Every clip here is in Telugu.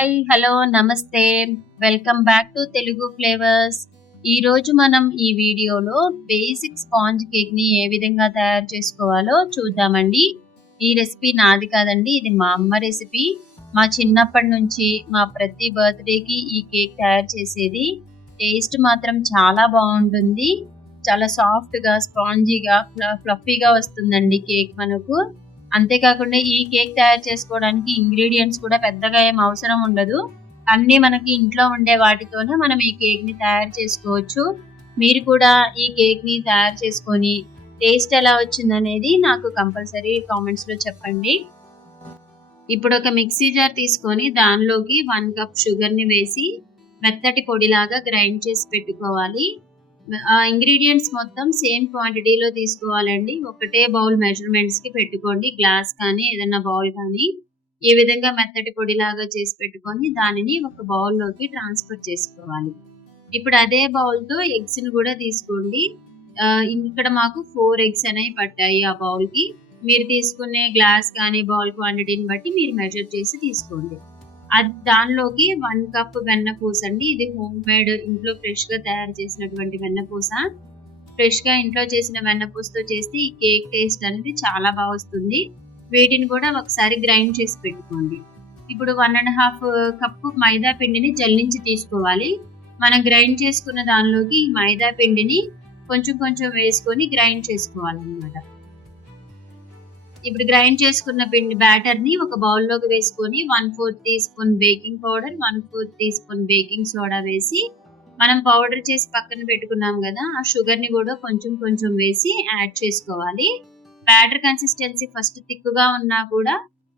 హాయ్ హలో నమస్తే. Welcome back to Telugu flavours. ఈరోజు మనం ఈ వీడియోలో బేసిక్ స్పాంజ్ కేక్ని ఏ విధంగా తయారు చేసుకోవాలో చూద్దామండి. ఈ రెసిపీ నాది కాదండి, ఇది మా అమ్మ రెసిపీ. మా చిన్నప్పటి నుంచి మా ప్రతి బర్త్డేకి ఈ కేక్ తయారు చేసేది. టేస్ట్ మాత్రం చాలా బాగుంటుంది. చాలా సాఫ్ట్గా స్పాంజీగా ఫ్లఫీగా వస్తుందండి కేక్ మనకు. అంతేకాకుండా ఈ కేక్ తయారు చేసుకోవడానికి ఇంగ్రీడియంట్స్ కూడా పెద్దగా ఏం అవసరం ఉండదు. అన్నీ మనకి ఇంట్లో ఉండే వాటితోనే మనం ఈ కేక్ని తయారు చేసుకోవచ్చు. మీరు కూడా ఈ కేక్ని తయారు చేసుకొని టేస్ట్ ఎలా వచ్చిందనేది నాకు కంపల్సరీ కామెంట్స్లో చెప్పండి. ఇప్పుడు ఒక మిక్సీ జార్ తీసుకొని దానిలోకి 1 కప్ షుగర్ని వేసి మెత్తటి పొడిలాగా గ్రైండ్ చేసి పెట్టుకోవాలి. ఇంగ్రీడియంట్స్ మొత్తం సేమ్ క్వాంటిటీలో తీసుకోవాలండి. ఒకటే బౌల్ మెజర్మెంట్స్కి పెట్టుకోండి, గ్లాస్ కానీ ఏదైనా బౌల్ కానీ. ఈ విధంగా మెత్తటి పొడిలాగా చేసి పెట్టుకొని దానిని ఒక బౌల్లోకి ట్రాన్స్ఫర్ చేసుకోవాలి. ఇప్పుడు అదే బౌల్తో ఎగ్స్ని కూడా తీసుకోండి. ఇక్కడ మాకు 4 ఎగ్స్ అనేవి పట్టాయి ఆ బౌల్కి. మీరు తీసుకునే గ్లాస్ కానీ బౌల్ క్వాంటిటీని బట్టి మీరు మెజర్ చేసి తీసుకోండి. దానిలోకి 1 కప్ వెన్నపూస అండి. ఇది హోమ్ మేడ్, ఇంట్లో ఫ్రెష్గా తయారు చేసినటువంటి వెన్నపూస. ఫ్రెష్గా ఇంట్లో చేసిన వెన్నపూసతో చేస్తే ఈ కేక్ టేస్ట్ అనేది చాలా బాగా వస్తుంది. వీటిని కూడా ఒకసారి గ్రైండ్ చేసి పెట్టుకోండి. ఇప్పుడు 1.5 కప్పు మైదా పిండిని జల్లించి తీసుకోవాలి. మనం గ్రైండ్ చేసుకున్న దానిలోకి ఈ మైదా పిండిని కొంచెం కొంచెం వేసుకొని గ్రైండ్ చేసుకోవాలన్నమాట. ఇప్పుడు గ్రైండ్ చేసుకున్న పిండి బ్యాటర్ని ఒక బౌల్లోకి వేసుకొని 1/4 teaspoon baking powder, 1/4 teaspoon baking soda వేసి మనం పౌడర్ చేసి పక్కన పెట్టుకున్నాం కదా, ఆ షుగర్ని కూడా కొంచెం కొంచెం వేసి యాడ్ చేసుకోవాలి. బ్యాటర్ కన్సిస్టెన్సీ ఫస్ట్ థిక్గా ఉన్నా కూడా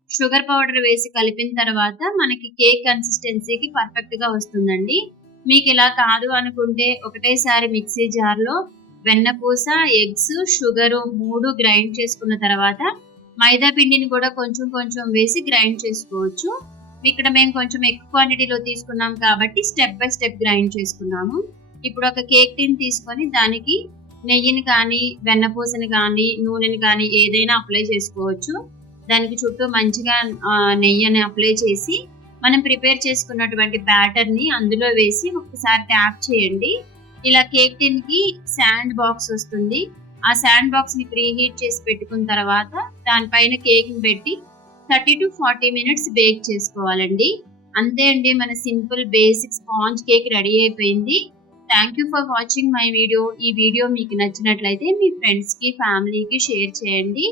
షుగర్ పౌడర్ వేసి కలిపిన తర్వాత మనకి కేక్ కన్సిస్టెన్సీకి పర్ఫెక్ట్గా వస్తుందండి. మీకు ఇలా కాదు అనుకుంటే ఒకటేసారి మిక్సీ జార్లో వెన్నపూస, ఎగ్స్, షుగరు 3 గ్రైండ్ చేసుకున్న తర్వాత మైదా పిండిని కూడా కొంచెం కొంచెం వేసి గ్రైండ్ చేసుకోవచ్చు. ఇక్కడ మేము కొంచెం ఎక్కువ క్వాంటిటీలో తీసుకున్నాం కాబట్టి స్టెప్ బై స్టెప్ గ్రైండ్ చేసుకున్నాము. ఇప్పుడు ఒక కేక్ టిన్ తీసుకొని దానికి నెయ్యిని కానీ, వెన్నపూసని కానీ, నూనెని కానీ ఏదైనా అప్లై చేసుకోవచ్చు. దానికి చుట్టూ మంచిగా నెయ్యిని అప్లై చేసి మనం ప్రిపేర్ చేసుకున్నటువంటి బ్యాటర్ని అందులో వేసి ఒకసారి ట్యాప్ చేయండి. ఇలా కేక్ టిన్కి శాండ్ బాక్స్ వస్తుంది. ఆ శాండ్ బాక్స్ని ప్రీ హీట్ చేసి పెట్టుకున్న తర్వాత దానిపైన కేక్ని పెట్టి 30 to 40 మినిట్స్ బేక్ చేసుకోవాలండి. అంతే అండి, మన simple basic sponge cake ready అయిపోయింది. Thank you for watching my video. ఈ వీడియో మీకు నచ్చినట్లయితే మీ ఫ్రెండ్స్కి, ఫ్యామిలీకి షేర్ చేయండి.